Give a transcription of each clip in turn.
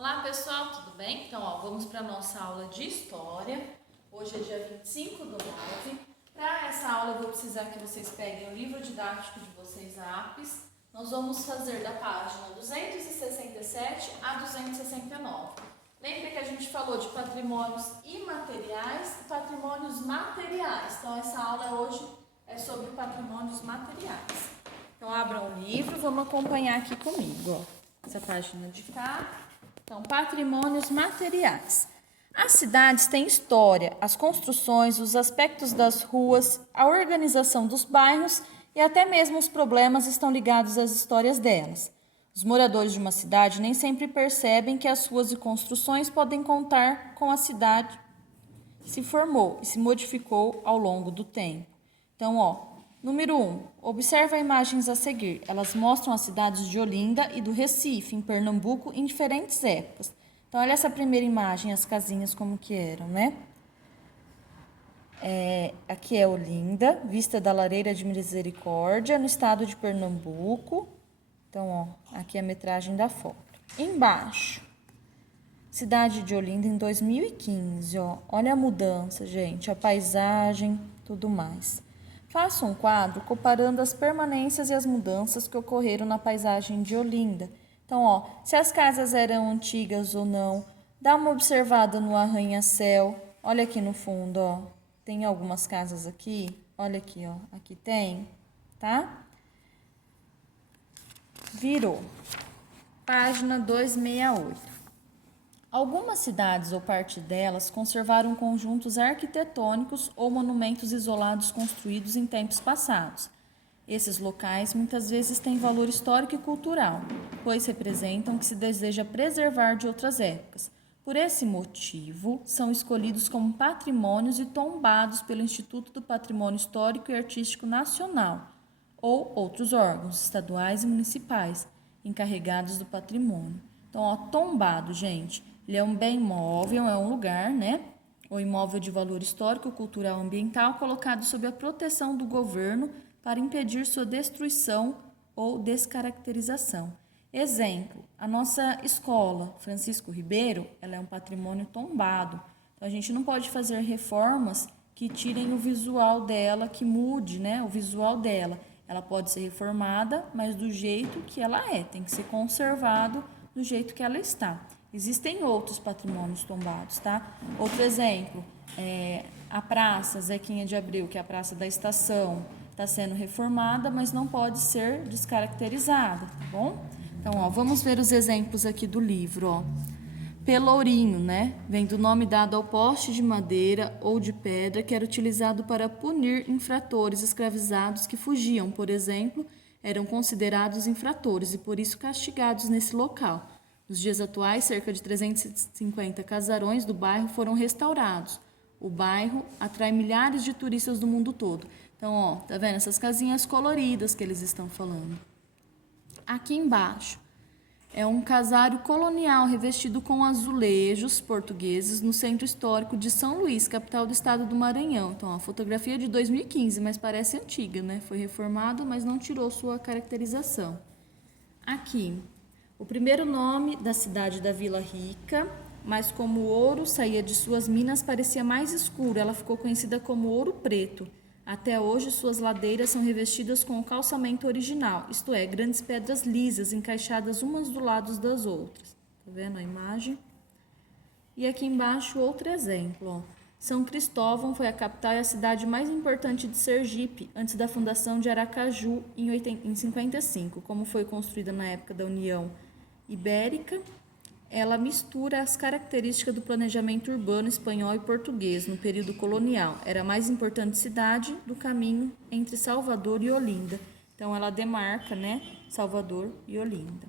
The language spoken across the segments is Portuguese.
Olá pessoal, tudo bem? Então, vamos para a nossa aula de História. Hoje é dia 25 do 9. Para essa aula eu vou precisar que vocês peguem o livro didático de vocês, lápis. Nós vamos fazer da página 267 a 269. Lembra que a gente falou de patrimônios imateriais e patrimônios materiais. Então, essa aula hoje é sobre patrimônios materiais. Então, abram o livro, vamos acompanhar aqui comigo. Essa página de cá. Então, patrimônios materiais. As cidades têm história, as construções, os aspectos das ruas, a organização dos bairros e até mesmo os problemas estão ligados às histórias delas. Os moradores de uma cidade nem sempre percebem que as ruas e construções podem contar com a cidade que se formou e se modificou ao longo do tempo. Então, número 1. Observe as imagens a seguir. Elas mostram as cidades de Olinda e do Recife, em Pernambuco, em diferentes épocas. Então, olha essa primeira imagem, as casinhas como que eram, né? Aqui é Olinda, vista da Lareira de Misericórdia, no estado de Pernambuco. Então, aqui é a metragem da foto. Embaixo, cidade de Olinda em 2015, Olha a mudança, gente, a paisagem, tudo mais. Faça um quadro comparando as permanências e as mudanças que ocorreram na paisagem de Olinda. Então, se as casas eram antigas ou não, dá uma observada no arranha-céu. Olha aqui no fundo, tem algumas casas aqui. Olha aqui, aqui tem, tá? Virou. Página 268. Algumas cidades ou parte delas conservaram conjuntos arquitetônicos ou monumentos isolados construídos em tempos passados. Esses locais muitas vezes têm valor histórico e cultural, pois representam o que se deseja preservar de outras épocas. Por esse motivo, são escolhidos como patrimônios e tombados pelo Instituto do Patrimônio Histórico e Artístico Nacional ou outros órgãos estaduais e municipais encarregados do patrimônio. Então, tombado, gente, ele é um bem imóvel, é um lugar, né? Ou imóvel de valor histórico, cultural, ambiental, colocado sob a proteção do governo para impedir sua destruição ou descaracterização. Exemplo, a nossa escola, Francisco Ribeiro, ela é um patrimônio tombado. Então, a gente não pode fazer reformas que tirem o visual dela, que mude, né, o visual dela. Ela pode ser reformada, mas do jeito que ela é, tem que ser conservado do jeito que ela está. Existem outros patrimônios tombados, tá? Outro exemplo, a Praça Zequinha de Abreu, que é a Praça da Estação, está sendo reformada, mas não pode ser descaracterizada, tá bom? Então, vamos ver os exemplos aqui do livro, Pelourinho, né? Vem do nome dado ao poste de madeira ou de pedra que era utilizado para punir infratores escravizados que fugiam, por exemplo, eram considerados infratores e por isso castigados nesse local. Nos dias atuais, cerca de 350 casarões do bairro foram restaurados. O bairro atrai milhares de turistas do mundo todo. Então, tá vendo essas casinhas coloridas que eles estão falando? Aqui embaixo é um casário colonial revestido com azulejos portugueses no centro histórico de São Luís, capital do estado do Maranhão. Então, a fotografia é de 2015, mas parece antiga, né? Foi reformada, mas não tirou sua caracterização. Aqui, o primeiro nome da cidade da Vila Rica, mas como o ouro saía de suas minas parecia mais escuro, ela ficou conhecida como Ouro Preto. Até hoje, suas ladeiras são revestidas com o calçamento original, isto é, grandes pedras lisas encaixadas umas do lado das outras. Tá vendo a imagem? E aqui embaixo, outro exemplo. São Cristóvão foi a capital e a cidade mais importante de Sergipe, antes da fundação de Aracaju em 55. Como foi construída na época da União Ibérica, ela mistura as características do planejamento urbano espanhol e português no período colonial. Era a mais importante cidade do caminho entre Salvador e Olinda. Então, ela demarca, né, Salvador e Olinda.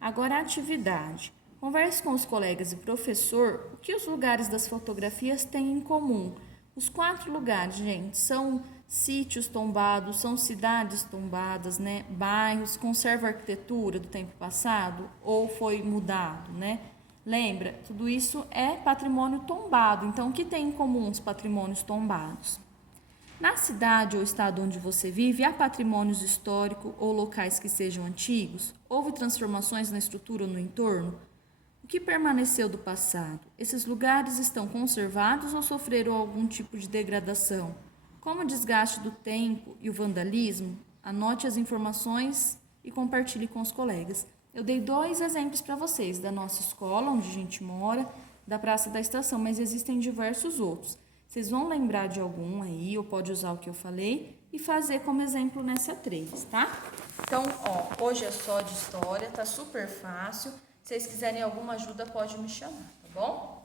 Agora, a atividade. Converse com os colegas e professor o que os lugares das fotografias têm em comum. Os 4 lugares, gente, são sítios tombados, são cidades tombadas, né? Bairros, conserva a arquitetura do tempo passado ou foi mudado, né? Lembra, tudo isso é patrimônio tombado. Então, o que tem em comum os patrimônios tombados? Na cidade ou estado onde você vive, há patrimônios históricos ou locais que sejam antigos? Houve transformações na estrutura ou no entorno? O que permaneceu do passado? Esses lugares estão conservados ou sofreram algum tipo de degradação? Como o desgaste do tempo e o vandalismo? Anote as informações e compartilhe com os colegas. Eu dei 2 exemplos para vocês, da nossa escola, onde a gente mora, da Praça da Estação, mas existem diversos outros. Vocês vão lembrar de algum aí, ou pode usar o que eu falei, e fazer como exemplo nessa 3, tá? Então, hoje é só de história, tá super fácil. Se vocês quiserem alguma ajuda, pode me chamar, tá bom?